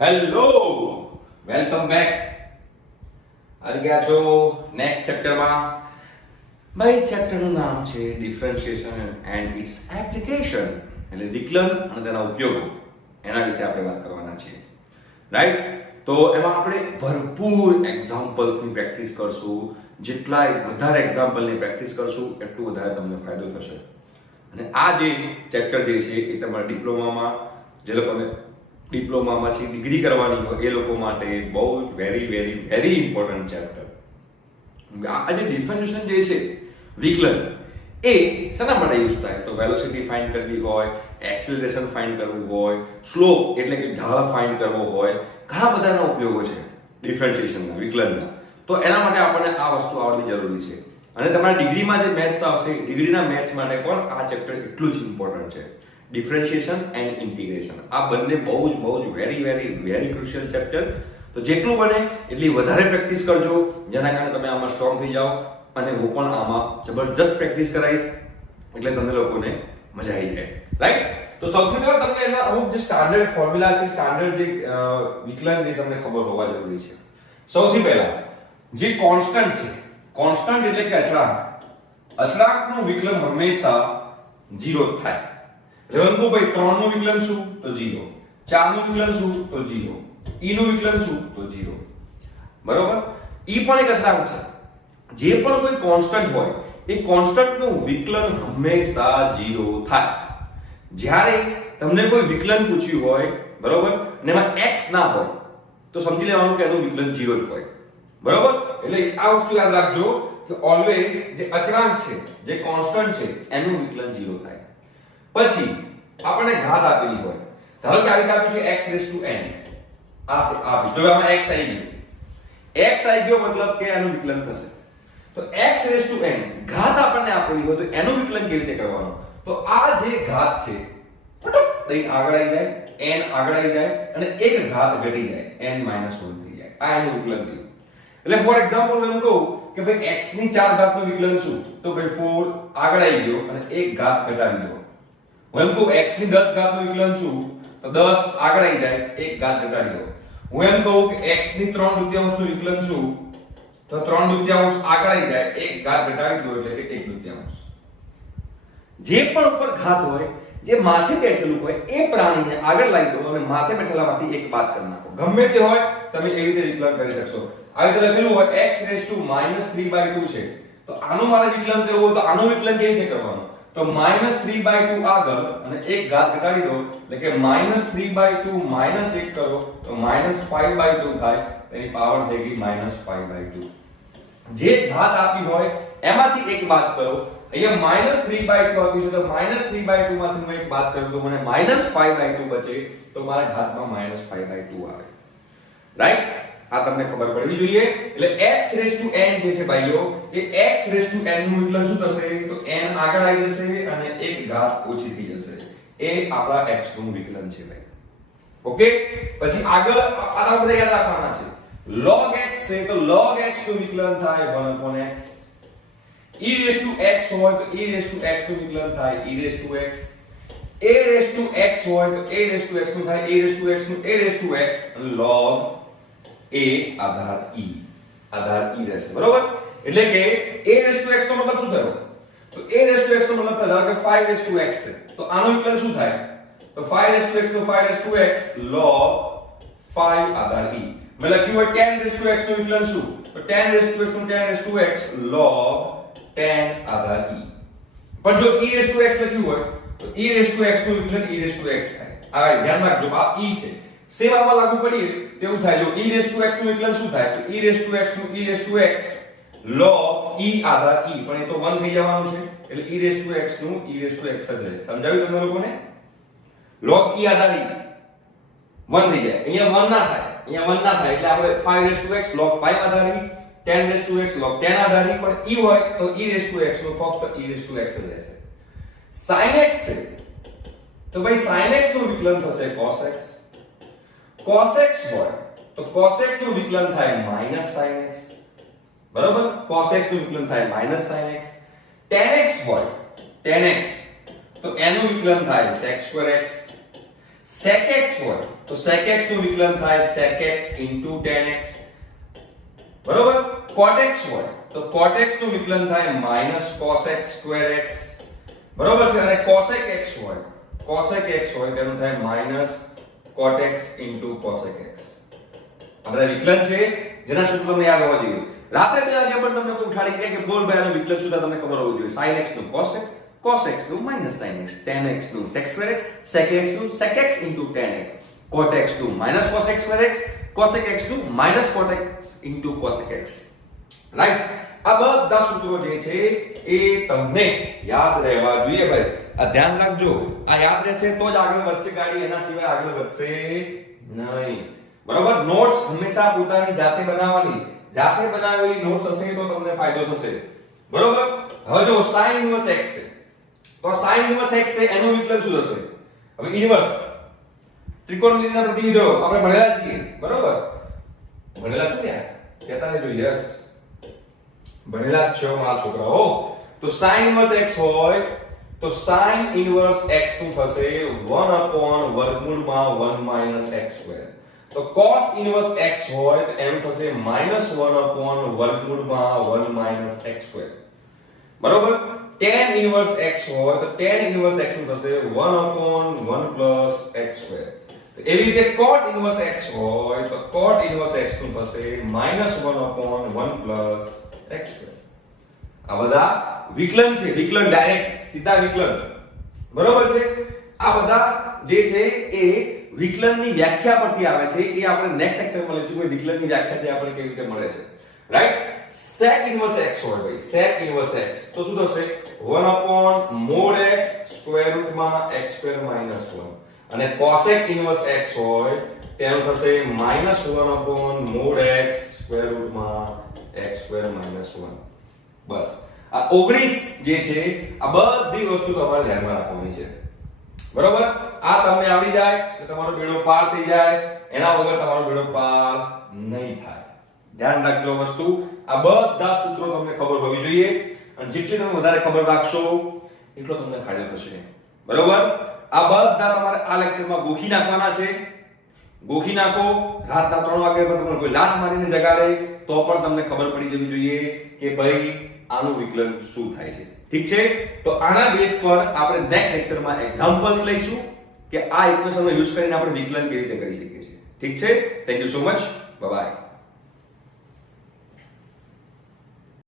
Hello welcome back આવી ગયા છો નેક્સ્ટ ચેપ્ટરમાં ભાઈ ચેપ્ટરનું નામ છે ડિફરન્શિએશન એન્ડ ઇટ્સ એપ્લિકેશન એટલે વિકલન અને તેના ઉપયોગો. એના વિશે આપણે વાત કરવાના છીએ. રાઈટ તો એમાં આપણે ભરપૂર એક્ઝામ્પલ્સની પ્રેક્ટિસ કરશું. જેટલા વધારે એક્ઝામ્પલની પ્રેક્ટિસ કરશું, એટલું વધારે તમને ફાયદો થશે. અને આ જે ચેપ્ટર જે છે, એ તમારા ડિપ્લોમામાં જે લોકોને ડિપ્લોમામાં છે, ડિગ્રી કરવાની હોય, એ લોકો માટે બહુ જ very very very important chapter આ જે ડિફરન્શિએશન જે છે વિકલન એ શેના માટે યુઝ થાય? તો વેલોસિટી ફાઇન્ડ કરવી હોય એક્સિલરેશન ફાઇન્ડ કરવું હોય સ્લોપ એટલે કે ઢાળ ફાઇન્ડ કરવો હોય, ઘણા બધાના ઉપયોગો છે ડિફરન્શિએશનના વિકલનના તો એના માટે આપણને આ વસ્તુ આવડવી જરૂરી છે. અને તમારા ડિગ્રીમાં જે મેથ્સ આવશે, ડિગ્રીના મેથ્સ માટે પણ આ ચેપ્ટર એટલું જ ઇમ્પોર્ટન્ટ છે. ડિફરન્શિએશન એન્ડ ઇન્ટિગ્રેશન આ બંને બહુ જ બહુ જ very very very crucial chapter તો જેટલું બને એટલી વધારે પ્રેક્ટિસ કરજો. જેના કારણે તમે આમાં સ્ટ્રોંગ થઈ જાઓ. અને હું પણ આમાં જબરજસ્ત પ્રેક્ટિસ કરાવીશ. એટલે તમને લોકોને મજા આવી જાય. રાઈટ તો સૌથી પહેલા તમને એના અમુક જે સ્ટાન્ડર્ડ ફોર્મ્યુલા છે સ્ટાન્ડર્ડ જે વિકલન જે તમને ખબર હોવા જરૂરી છે. સૌથી પહેલા, જે કોન્સ્ટન્ટ છે કોન્સ્ટન્ટ એટલે કે અચળાંક. અચળાંકનું વિકલન હંમેશા 0 થાય. રેવંતુભાઈ 3 નું વિકલન શું? તો 0 4 નું વિકલન શું? તો 0 e નું વિકલન શું? તો 0 બરોબર? E પણ એક અચળાંક છે. જે પણ કોઈ કોન્સ્ટન્ટ હોય, એ કોન્સ્ટન્ટનું વિકલન હંમેશા 0 થાય. જ્યારે તમને કોઈ વિકલન પૂછ્યું હોય, બરોબર? અને એમાં x ના હોય, તો સમજી લેવાનું કે એનું વિકલન 0 જ હોય. બરોબર? એટલે આ વસ્તુ યાદ રાખજો કે ઓલવેઝ જે અચળાંક છે, જે કોન્સ્ટન્ટ છે, એનું વિકલન 0 થાય. પછી આપણને ઘાત આપેલી હોય. ધારો કે આ રીતે આપ્યું છે x રેસ ટુ n. આ આ જો આમાં x આવી ગયો. x આવી ગયો મતલબ કે એનું વિકલન થશે. તો x રેસ ટુ n, ઘાત આપણને આપેલી હોય તો એનું વિકલન કેવી રીતે કરવાનું? તો આ જે ઘાત છે, ફટક દઈ આગળ આવી જાય, n આગળ આવી જાય, અને એક ઘાત ઘટી જાય. n 1 થઈ જાય. આ એનું વિકલન થયું. એટલે ફોર એક્ઝામ્પલ હું કહું કે ભાઈ x ની 4 ઘાતનું વિકલન શું? તો ભાઈ 4 આગળ આવી ગયો અને એક ઘાત ઘટાડી દો. હું કહું, x ની 10 ઘાતનું વિકલન શું? તો 10 આગળ આવી જાય, એક ઘાત ઘટાડી દો. હું એમ કહું કે x ની 3 દુત્યાંશનું વિકલન શું? તો 3 દૂત્યાંશ આગળ આવી જાય, એક ઘાત ઘટાડી દો એટલે કે 1 દૂત્યાંશ જે પણ ઉપર ઘાત હોય, જે માથે બેઠેલું હોય, એ પ્રાણીને આગળ લાવી દો અને માથે બેઠેલામાંથી એક બાદ કરી નાખો. ગમે તે હોય, તમે એવી રીતે વિકલન કરી શકશો. આવી રીતે લખેલું હોય, x 3/2 છે. તો આનું મારે વિકલન કરવું હોય, તો આનું વિકલન કેવી રીતે કરવાનું? તો -3/2 આગળ અને એક ઘાત ઘટાડી દો, એટલે કે -3/2 -1 કરો, તો -5/2 થાય, તેની પાવર થઈ ગઈ -5/2 જે ઘાત આપી હોય, એમાંથી એક બાદ કરો. અહીંયા માઇનસ થ્રી બાય ટુ આપ્યું છે, તો માઇનસ થ્રી બાય ટુ માંથી હું એક બાદ કરું, તો મને માઇનસ ફાઈવ બાય ટુ બચે, તો મારા ઘાતમાં માઇનસ ફાઈવ બાય ટુ આવે. રાઈટ આ તમને ખબર પડવી જોઈએ. એટલે x રેસ ટુ n જે છે ભાઈઓ, એ x રેસ ટુ n નું એટલે શું થશે? તો n આગળ આવી જશે અને એક ઘાત ઓછી થઈ જશે. એ આપણા x નું વિકલન છે ભાઈ. ઓકે? પછી આગળ આ આ બધા યાદ રાખવાના છે. log x છે તો log x નું વિકલન થાય 1 upon x? e raised to x હોય તો e raised to x નું વિકલન થાય e raised to x. a raise to x હોય તો a રેસ ટુ x નું થાય, a રેસ ટુ x નું, a raise to x. log a Aadhaar e આધાર e રહેશે બરોબર એટલે કે a raised to x નો મતલબ શું થયો તો a raised to x નો મતલબ થાય ધારો કે 5 raised to x છે તો આનો વિકલન શું થાય તો 5 raised to x no 5 raised to x log 5 આધાર e મેં લખ્યું હોય 10 raised to x નું વિકલન શું તો 10 raised to x નું 10 raised to x log 10 આધાર e પણ જો e raised to x લખ્યું હોય તો e raised to x નું વિકલન e raised to x થાય આ ધ્યાન રાખજો આ e છે સેમ આમાં લાગુ પડીએ તેવું થાય જો e raised to x નું વિકલન શું થાય તો e raised to x નું e raised to x log e આધાર e પણ એ તો 1 થઈ જવાનું છે એટલે e raised to x નું e raised to x જ રહે સમજાવ્યું તમને લોકોને log e આધાર e 1 થઈ જાય અહીંયા 1 ના થાય અહીંયા 1 ના થાય એટલે આપણે 5 raised to x log 5 આધાર e 10 raised to x log 10 આધાર e પણ e હોય તો e raised to x નું ફક્ત e to x જ રહેશે sin x છે તો ભાઈ sin x નું વિકલન થશે cos x cos x હોય તો cos x નું વિકલન થાય minus sin x બરાબર cos x નું વિકલન થાય minus sin x tan x હોય tan x તો એનું વિકલન થાય sec square x sec x હોય તો sec x નું વિકલન થાય sec x into tan x બરોબર cot x હોય તો cot x નું વિકલન થાય minus cos x square x બરોબર છે અને cosec x હોય cosec x હોય તેનું થાય minus cot x cosec x આપણે વિકલન છે જેના સૂત્ર તમને યાદ હોવા જોઈએ રાત્રે બે વાગ્યા પણ તમને કોઈ ખાલી કહે કે બોલ ભાઈ આનું વિકલન સૂત્ર તમને ખબર હોવું જોઈએ sin x નું cos x cos x નું minus sin x tan x નું sec square x sec x નું sec x tan x cot x નું minus cos x square x cosec x નું minus cot x cosec x right આ બધા સૂત્રો જે છે એ તમને યાદ રહેવા જોઈએ ભાઈ આ ધ્યાન રાખજો. આ યાદ રહેશે તો જ આગળ વધશે ગાડી, એના સિવાય આગળ વધશે નહીં. બરાબર? નોટ્સ હંમેશા પોતાની જાતે બનાવવાની. જાતે બનાવેલી નોટ્સ હશે તો તમને ફાયદો થશે. બરોબર? હવે જો sin ઇન્વર્સ x છે. તો sin ઇન્વર્સ x છે, એનું વિકલન શું થશે? હવે ઇન્વર્સ ત્રિકોણમિતિના પ્રતિનિધિઓ, આપણે ભણેલા છીએ. બરોબર? ભણેલા છો ને કહેતા રહેજો યસ ભણેલા છો મારા છોકરાઓ. તો sin ઇન્વર્સ x હોય તો sin ઇન્વર્સ x નું થશે 1 upon વર્ગમૂળમાં 1 minus x square તો cos ઇન્વર્સ x હોય તો એમ થશે -1 upon વર્ગમૂળમાં 1 minus x square બરોબર tan ઇન્વર્સ x હોય તો tan ઇન્વર્સ x નું થશે 1 upon 1 plus x square તો એવી રીતે cot ઇન્વર્સ x હોય તો cot ઇન્વર્સ x નું થશે -1 upon 1 plus x square આ બધા વિકલન છે, વિકલન ડાયરેક્ટ સીધા વિકલન. બરોબર છે? આ બધા જે છે એ વિકલનની વ્યાખ્યા પરથી આવે છે. એ આપણે નેક્સ્ટ લેક્ચરમાં લઈશું કે વિકલનની વ્યાખ્યા તે આપણે કેવી રીતે મળે છે. રાઈટ sec ઇન્વર્સ x હોય ભાઈ. Sec inverse x. તો શું થશે? 1 upon mod x સ્ક્વેર રૂટમાં x સ્ક્વેર minus 1 અને cosec ઇન્વર્સ x હોય, તેનું થશે -1 upon mod x સ્ક્વેર રૂટમાં x સ્ક્વેર minus 1 બસ. આ 19 જે છે, આ બધી વસ્તુ તમારે ધ્યાનમાં રાખવાની છે. બરોબર? આ તમને આવડી જાય તો તમારો બેડો પાર થઈ જાય. એના વગર તમારો બેડો પાર નહીં થાય. ધ્યાન રાખજો વસ્તુ. આ બધા સૂત્રો તમને ખબર હોવી જોઈએ. અને જેટલી તમે વધારે ખબર રાખશો, એટલો તમને ફાયદો થશે. બરોબર? આ બધા તમારે આ લેક્ચરમાં ગોખી નાખવાના છે. ગોખી નાખો, રાતના ત્રણ વાગે તમને કોઈ લાત મારીને જગાડે, તો પણ તમને ખબર પડી જવી જોઈએ કે ભાઈ, આનું વિકલન શું થાય છે. ઠીક છે? તો આના બેઝ પર આપણે નેક્સ્ટ લેક્ચરમાં એક્ઝામ્પલ્સ લઈશું કે આ ઇક્વેશનનો યુઝ કરીને આપણે વિકલન કેવી રીતે કરી શકીએ છીએ. ઠીક છે? Thank you so much bye